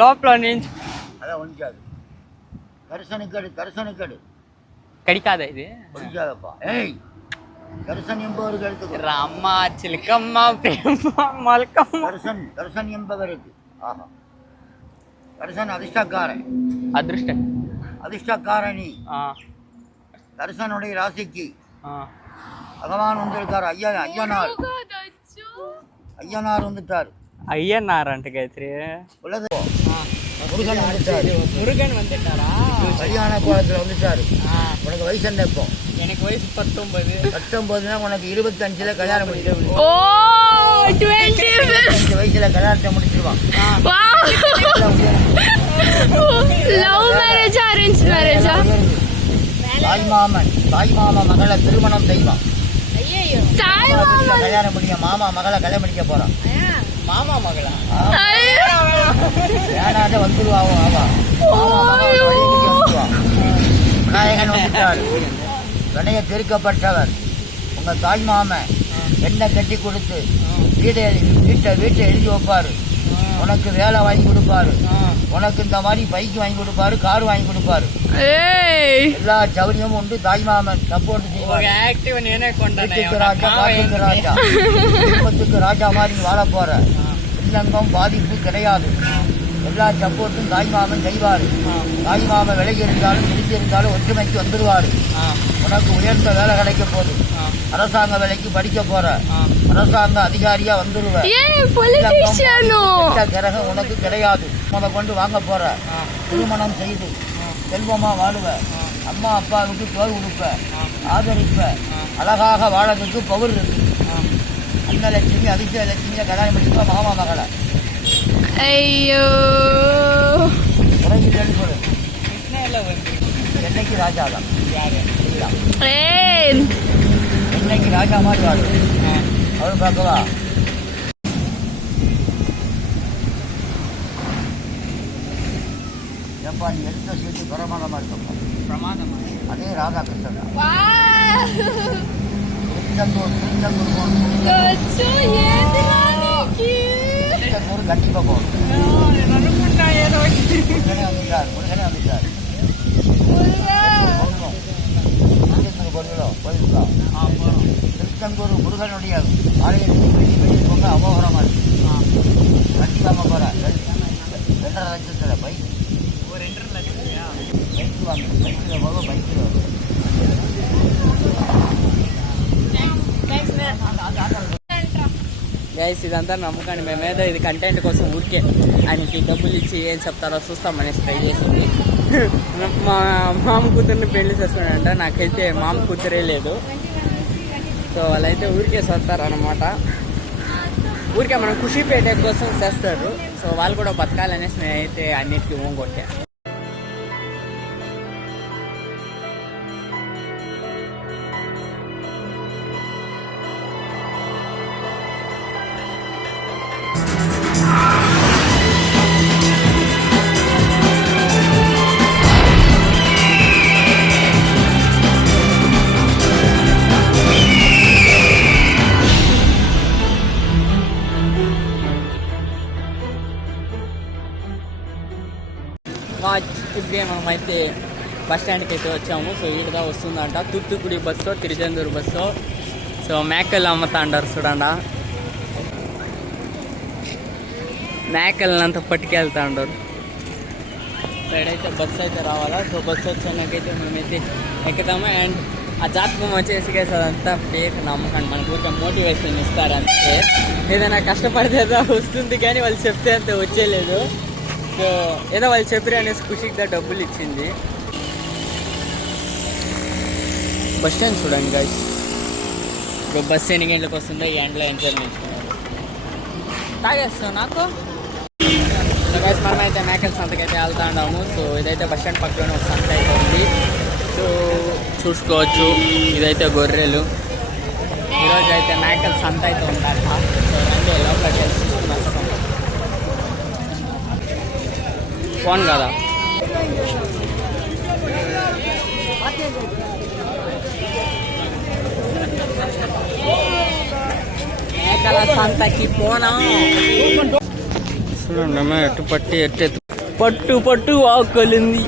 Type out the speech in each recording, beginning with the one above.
లోపల నుంచి అలా ఉంచాడు. దర్శనిక్కడు కడికాదా ఇది ఉంచాదప్ప. ఏయ్ దర్శన్ என்பவருக்கு எடுத்துக்கோ. రామ్మ చిలకమ్మ ప్రేమ మల్కమ్మ. దర్శన్ என்பவருக்கு. ஆஹா దర్శన్ அதிர்ஷ்டக்காரன். அதிர்ஷ்டக்காரணி. தர்சனுடைய ராசிக்கு பகவான் வந்திருக்காரு. ஐயனார் வந்துட்டார். ஐயனார் అంటే గాయత్రి முருகன் வந்துட்டாரு. முருகன் வந்துட்டாரா? கல்யாண கோலத்தில் வந்துட்டாரு. உனக்கு வயசு என்ன? இப்போ எனக்கு வயசு 19. உனக்கு 25ல் கல்யாணம் முடிச்சிருவான். 25 வயசுல கல்யாணத்தை முடிச்சிருவான். லவ் மேரேஜ் அரேஞ்ச் மேரேஜா? தாய் மாமா மகளை திருமணம் செய்வான். கல்யாணம் முடிக்க மாமா மகளை கல்யாணம் முடிக்க போறான். மாமா மகளா? ஏனாத வந்துருவாவோ ஆவா. விநாயகன் வந்துட்டார். வினைய திருக்கப்பட்டவர் உங்க தாய் மாமன் எண்ணெய் கட்டி கொடுத்து வீட்டை எழுதி வைப்பாரு. உனக்கு வேலை வாங்கி கொடுப்பாரு. உனக்கு இந்த மாதிரி பைக் வாங்கி கொடுப்பாரு, கார் வாங்கி கொடுப்பாரு. எல்லா சௌரியமும் உண்டு. தாய் மாமன் சப்போர்ட் செய்வாங்க. ராஜா மாதிரி வாழ போற. இல்லங்கம் பாதிப்பு கிடையாது. எல்லா சப்போர்ட்டும் தாய் மாமன் செய்வாரு. தாய் மாமன் விலகி இருந்தாலும் பிரிஞ்சு இருந்தாலும் ஒற்றுமைக்கு வந்துடுவாரு. உனக்கு உயர்ந்த வேலை கிடைக்க போகுது. அரசாங்க வேலைக்கு படிக்க போற. அரசாங்க அதிகாரியா வந்துருவ. கிரகம் உனக்கு கிடையாது. முத கொண்டு வாங்க போற. திருமணம் செய்து செல்வமா வாழுவ. அம்மா அப்பாவுக்கு தோல் கொடுப்ப, ஆதரிப்ப. அழகாக வாழறதுக்கு பவர் இருக்கு. அன்னலட்சுமி அதிர்ஷ்டலட்சுமியை கல்யாணம் பண்ணிப்பா மாமா மகளை. ஐயோ உறங்கிட்டு சொல்லு. என்னைக்கு ராஜா தான். என்னைக்கு ராஜா மாதிரி வாழு. அவரு பார்க்கவா? எப்பா நீ எடுத்த சேர்த்து பிரமாதமா இருக்கப்பா. பிரமாதமா? அதே ராதாகிருஷ்ணன் கண்டிப்பா போகணும். வந்துட்டார். திருச்செந்தூர் முருகனுடைய ஆலயத்துக்கு வெளியே போங்க. அமோகரமா இருக்கு. வண்டி வாங்க போற. 2.5 லட்சத்துல பைக். 2.5 லட்சம் பைக் வாங்க. பைக்கில் போக பைக்கில் வரும். గైస్ ఇదంతా నమ్మకండి. మేమేదో ఇది కంటెంట్ కోసం ఊరికే ఆయనకి డబ్బులు ఇచ్చి ఏం చెప్తారో చూస్తామనేసి ట్రై చేసింది. మా మామ కూతుర్ని పెళ్లి చేసుకున్నాడంట. నాకైతే మామ కూతురే లేదు. సో వాళ్ళైతే ఊరికే చేస్తారనమాట. ఊరికే మనం ఖుషి పెట్టే కోసం చేస్తారు. సో వాళ్ళు కూడా బతకాలనేసి నేనైతే అన్నిటికీ ఊంగొట్టా. ఇప్పుడే మనమైతే బస్ స్టాండ్కి అయితే వచ్చాము. సో ఈడదా వస్తుందంట Thoothukudi bus, Tiruchendur bus. So మేకలు అమ్ముతా అంటారు చూడండి. మేకలనంతా పట్టుకెళ్తా ఉంటారు. ఇక్కడైతే బస్సు అయితే రావాలా. సో బస్సు వచ్చాకైతే మేమైతే ఎక్కుతాము. అండ్ ఆ జాతకం వచ్చేసి అదంతా ఫేక్ నమ్మకండి. మనకు ఊరికే మోటివేషన్ ఇస్తారు అంతే. ఏదైనా కష్టపడితే వస్తుంది కానీ వాళ్ళు చెప్తే అంత వచ్చేలేదు. సో ఏదో వాళ్ళు చెప్పారు అనేసి ఖుషిగా డబ్బులు ఇచ్చింది. బస్ స్టాండ్ చూడండి గైస్. ఇప్పుడు బస్సు ఎన్ని గంటలకు వస్తుందో ఈ ఎండలో ఎంజాయ్ చేసుకున్నారు. తాగేస్తాం నాకు. సో గైస్ మనమైతే మేకల సంతకైతే వెళ్తా ఉన్నాము. సో ఇదైతే బస్ స్టాండ్ పక్కలోనే ఒక సంత అయితే ఉంది. సో చూసుకోవచ్చు. ఇదైతే గొర్రెలు. ఈరోజు అయితే మేకల సంత అయితే ఉండాలి. సో రండి లోపలికి వెళ్ళి చూసుకుని వస్తాం. ఫోన్ కదా మేకల సంతకి పోనా చూడండి. ఎట్టు పట్టి ఎట్టెత్తు పట్టు పట్టు ఆకలింది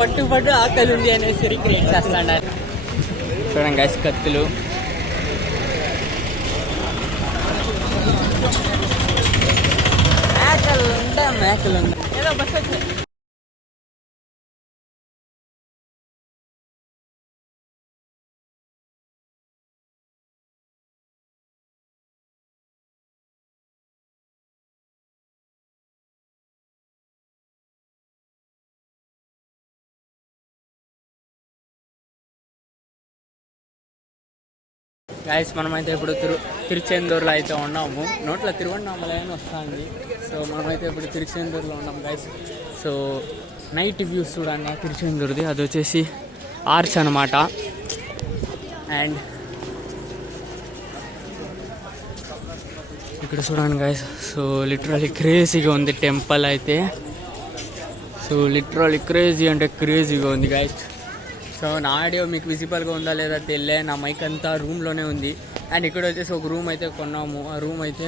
పట్టు పట్టు ఆకలింది అనేసి క్రియేట్ చేస్తాడు. చూడండి గైస్ కత్తులు. మేకలు ఏదో బస్ వచ్చాయి. గైస్ మనమైతే ఇప్పుడు తిరుచెందూరులో అయితే ఉన్నాము. నోట్లో తిరువన్నామలై అని వస్తుంది. సో మనమైతే ఇప్పుడు తిరుచెందూరులో ఉన్నాం గైస్. సో నైట్ వ్యూస్ చూడండి తిరుచెందూరుది. అది వచ్చేసి ఆర్చ్ అనమాట. అండ్ ఇక్కడ చూడండి గైస్. సో లిటరలీ క్రేజీగా ఉంది టెంపుల్ అయితే. సో లిటరలీ క్రేజీ అంటే క్రేజీగా ఉంది గైస్. సో నా ఆడియో మీకు విజిబుల్గా ఉందా లేదా తెలియలే. నా మైక్ అంతా రూమ్లోనే ఉంది. అండ్ ఇక్కడ వచ్చేసి ఒక రూమ్ అయితే కొన్నాము. ఆ రూమ్ అయితే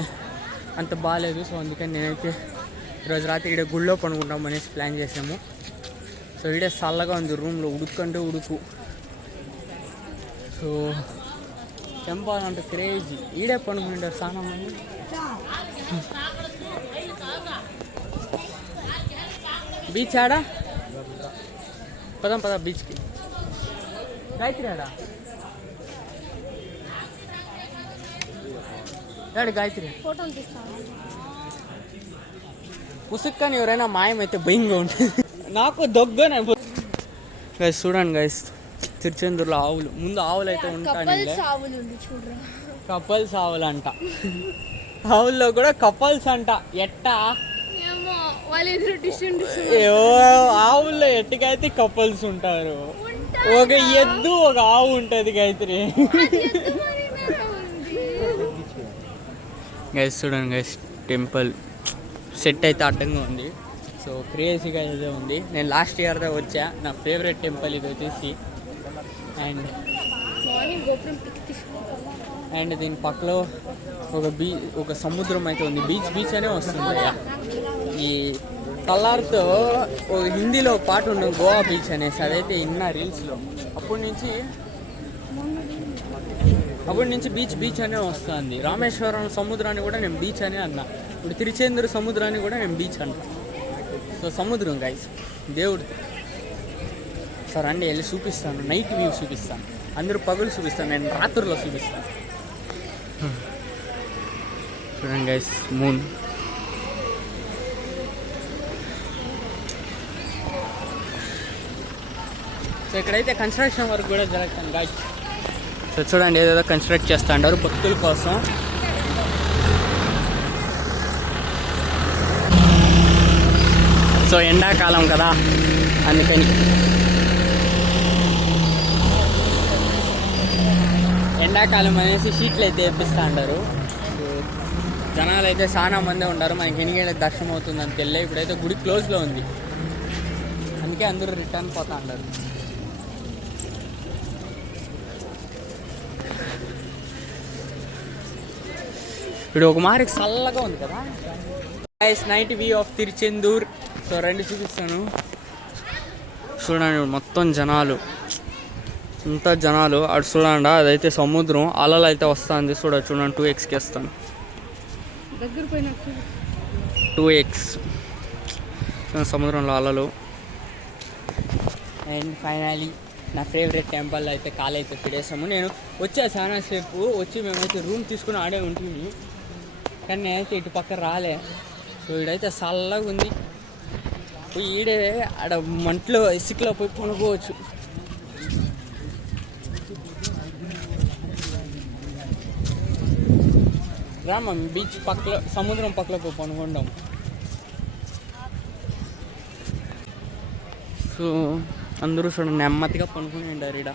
అంత బాగాలేదు. సో అందుకని నేనైతే ఈరోజు రాత్రి ఇక్కడ గుళ్ళో పనుకుంటాం అనేసి ప్లాన్ చేసాము. సో ఈడే చల్లగా ఉంది రూమ్లో, ఉడుకంటే ఉడుకు. సో టెంపుల్ అంటే క్రేజీ. ఈడే పనుకుంటారు చాలా మంది. బీచ్ ఆడా పదం బీచ్కి. గాయత్రి ఆడా గాయత్రి ఉసుక్కని ఎవరైనా మాయమైతే భయంగా ఉంటుంది. నాకు దొగ్గనే. గైస్ చూడండి గైస్ తిరుచెందూరులో ఆవులు. ముందు ఆవులు అయితే ఉంటాను. కపల్స్ ఆవులు అంట. ఆవుల్లో కూడా కపల్స్ అంట. ఎట్టా ఆవుల్లో ఎట్టుకైతే కపల్స్ ఉంటారు. ఒక ఎద్దు ఒక ఆవు ఉంటుంది గాయత్రి. గైస్ చూడండి గైస్ టెంపుల్ సెట్ అయితే అడ్డంగా ఉంది. సో క్రేజీగా అయితే ఉంది. నేను లాస్ట్ ఇయర్దే వచ్చా. నా ఫేవరెట్ టెంపుల్ ఇది వచ్చేసి. అండ్ దీని పక్కలో ఒక సముద్రం అయితే ఉంది. బీచ్ అనే వస్తుంది. ఈ కలర్తో ఒక హిందీలో పాట ఉండదు గోవా బీచ్ అనేసి. అదైతే ఇన్న రీల్స్లో. అప్పటి నుంచి బీచ్ అనే వస్తుంది. రామేశ్వరం సముద్రాన్ని కూడా నేను బీచ్ అనే అన్నా. ఇప్పుడు తిరుచెందూరు సముద్రాన్ని కూడా నేను బీచ్ అన్నా. సో సముద్రం గైస్ దేవుడిది. సార్ అండి వెళ్ళి చూపిస్తాను. నైట్ వ్యూ చూపిస్తాను. అందరూ పగులు చూపిస్తాను. నేను రాత్రుల్లో చూపిస్తాను. చూడండి గైస్ మూన్. సో ఇక్కడైతే కన్స్ట్రక్షన్ వర్క్ కూడా జరుగుతుంది గాయస్. సో చూడండి ఏదేదో కన్స్ట్రక్ట్ చేస్తూ ఉంటారు భక్తుల కోసం. సో ఎండాకాలం కదా అందుకని. ఎండాకాలం అనేసి షీట్లు అయితే వేపిస్తూ ఉంటారు. జనాలు అయితే చాలా మంది ఉంటారు. మనకి ఎన్ని గంటలకు దర్శనం అవుతుందని తెలియదు. ఇప్పుడైతే గుడి క్లోజ్లో ఉంది. అందుకే అందరూ రిటర్న్ పోతూ ఉంటారు. ఇప్పుడు ఒక మారికి చల్లగా ఉంది కదా. Night view of Tiruchendur. So రండి చూపిస్తాను. చూడండి మొత్తం జనాలు, ఇంత జనాలు. అటు చూడండి అదైతే సముద్రం. అలలు అయితే వస్తుంది. చూడండి 2xకి వేస్తాను. 2x సముద్రంలో అలలు. అండ్ ఫైనలీ నా ఫేవరెట్ టెంపుల్ అయితే కాలైతే పిడేసాము. నేను వచ్చా చాలా సేపు వచ్చి మేమైతే రూమ్ తీసుకుని ఆడే ఉంటుంది. కానీ నేనైతే ఇటు పక్క రాలే. సో ఈడైతే చల్లగా ఉంది. పోయి ఈడే ఆడ మంటలో ఇసుకలో పోయి కొనుక్కోవచ్చు. రామా బీచ్ పక్కలో సముద్రం పక్కలో పోయి కొనుక్కుంటాం. సో అందరూ చూడండి నెమ్మదిగా పనుకుని ఉండారు. ఈడ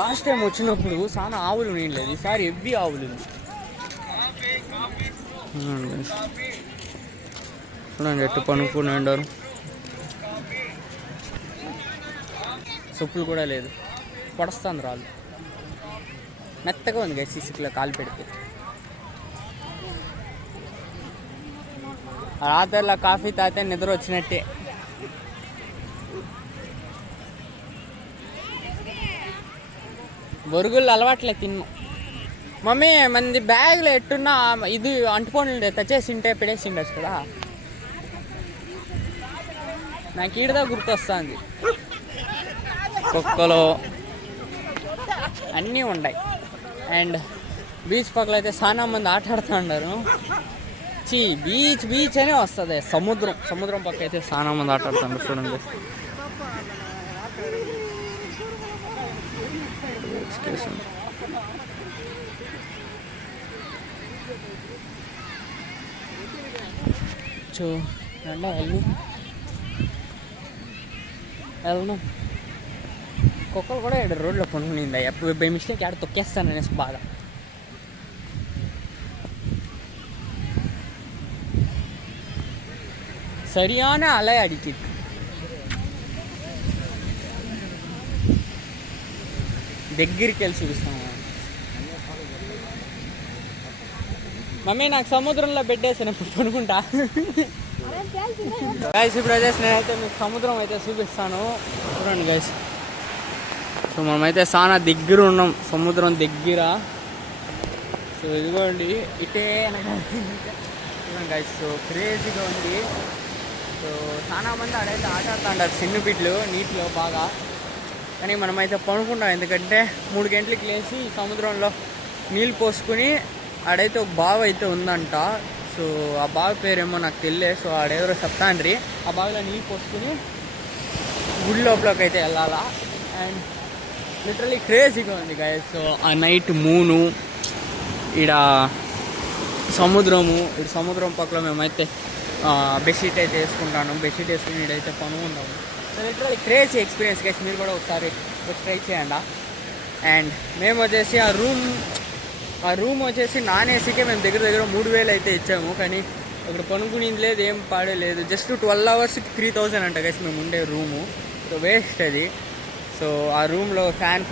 లాస్ట్ టైం వచ్చినప్పుడు చాలా ఆవులు ఉండలేదు. ఈసారి ఎవ్వి ఆవులు ఉంది. చూడండి ఎట్టు పనుకుని ఉండారు. చెప్పులు కూడా లేదు. పడుస్తుంది రాళ్ళు. మెత్తగా ఉంది గైస్ ఇసుకలో కాలు పెడితే. రాత్రిలో కాఫీ తాగితే నిద్ర వచ్చినట్టే. బొరుగులు అలవాట్లే తిన్ను. మమ్మీ మంది బ్యాగ్లో ఎట్టున్నా ఇది అంటుకోండి తెచ్చేసింటే పెడేసిండొచ్చు కదా. నాకు ఈడదా గుర్తొస్తుంది. కుక్కలు అన్నీ ఉన్నాయి. అండ్ బీచ్ పక్కల అయితే చాలా మంది ఆట ఆడుతూ ఉన్నారు. బీచ్ అనే వస్తుంది. సముద్రం పక్క అయితే చాలా మంది ఆట ఆడుతున్నారు. చూడండి వెళ్ళను. కుక్కలు కూడా ఇక్కడ రోడ్లో పనుకునిందా ఎప్పుడు బై మిస్టేక్ ఆడ తొక్కేస్తాను అనేసి బాధ. సరియాన అలా అడిగింది. దగ్గరికి వెళ్ళి చూపిస్తాను. మమ్మీ నాకు సముద్రంలో పెట్టేసాను ఇప్పుడు పనుకుంటా. గైస్ ఇప్పుడు అయితే నేనైతే మీకు సముద్రం అయితే చూపిస్తాను. చూడండి గైస్. సో మనమైతే చాలా దగ్గర ఉన్నాం, సముద్రం దగ్గర. సో ఇదిగోండి ఇటే చూడండి గైస్. సో క్రేజీగా ఉంది. సో చాలా మంది ఆడైతే ఆట ఆడుతుంటారు చిన్న బిడ్లు నీటిలో బాగా. కానీ మనమైతే పనుకుంటాం, ఎందుకంటే 3 గంటలకి లేచి సముద్రంలో నీళ్ళు పోసుకుని ఆడైతే ఒక బావి అయితే ఉందంట. సో ఆ బావి పేరేమో నాకు తెలియదు. సో ఆడెవరో చెప్తాండ్రి. ఆ బావిలో నీళ్ళు పోసుకుని గుడి లోపలికి అయితే వెళ్ళాలా. అండ్ లిటరలీ క్రేజీగా ఉంది గైస్. సో ఆ నైట్ మూను, ఈడ సముద్రం పక్కన మేమైతే బెడ్షీట్ అయితే వేసుకుంటాను. బెడ్షీట్ వేసుకుని ఈడైతే పనుకుంటాము. So literally crazy experience guys. మీరు కూడా ఒకసారి ట్రై చేయండి. అండ్ మేము వచ్చేసి ఆ రూమ్ వచ్చేసి నాన్ ఏసీకే మేము దగ్గర 3000 అయితే ఇచ్చాము. కానీ అక్కడ పనుకునింది లేదు, ఏం పాడలేదు. జస్ట్ 12 అవర్స్కి 3000 అంట గైస్ మేము ఉండే రూము. సో వేస్ట్ అది. సో ఆ రూమ్లో ఫ్యాన్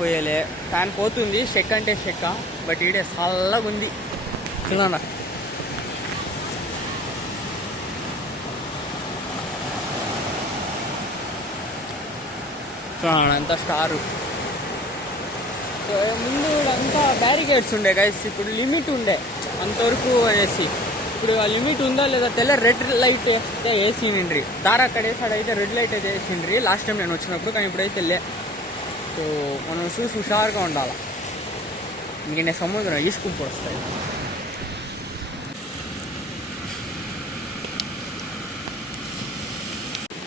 పోతుంది. షెక్ అంటే షెక్క, బట్ ఈడే చల్లగా ఉంది. చూడండి అంత స్టారు. ముందు అంతా బ్యారికేడ్స్ ఉండే గైస్. ఇప్పుడు లిమిట్ ఉండే అంతవరకు అనేసి. ఇప్పుడు ఆ లిమిట్ ఉందా లేదా తెల్ల రెడ్ లైట్ అయితే వేసిండ్రి. దారి అక్కడ వేసాడైతే రెడ్ లైట్ అయితే వేసిండ్రి లాస్ట్ టైం నేను వచ్చినప్పుడు. కానీ ఇప్పుడైతే లే. సో మనం చూసి హుషారుగా ఉండాలి. ఇంకే సముద్రం ఈసుకుంటూ వస్తాయి.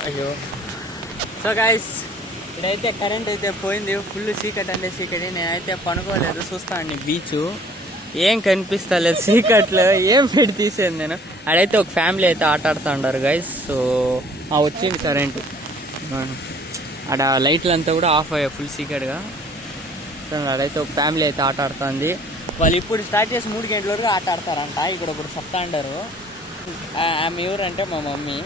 అయ్యో. సో గైస్ ఇక్కడైతే కరెంట్ అయితే పోయింది. ఫుల్ చీకటి అంటే చీకటి. నేనైతే పనుకోలేదు, చూస్తాను బీచ్. ఏం కనిపిస్తలేదు చీకట్లో. ఏం పెట్టి తీసేది నేను. ఆడైతే ఒక ఫ్యామిలీ అయితే ఆట ఆడుతూ ఉంటారు గైస్. సో వచ్చింది కరెంటు. ఆడ లైట్లు అంతా కూడా ఆఫ్ అయ్యాయి ఫుల్ చీకటిగా. ఆడైతే ఒక ఫ్యామిలీ అయితే ఆట ఆడుతుంది. వాళ్ళు ఇప్పుడు స్టార్ట్ చేసి 3 గంటల వరకు ఆట ఆడతారంట. ఇక్కడ ఒకటి చెప్తా అంటారు. ఆమె ఎవరంటే మా మమ్మీ.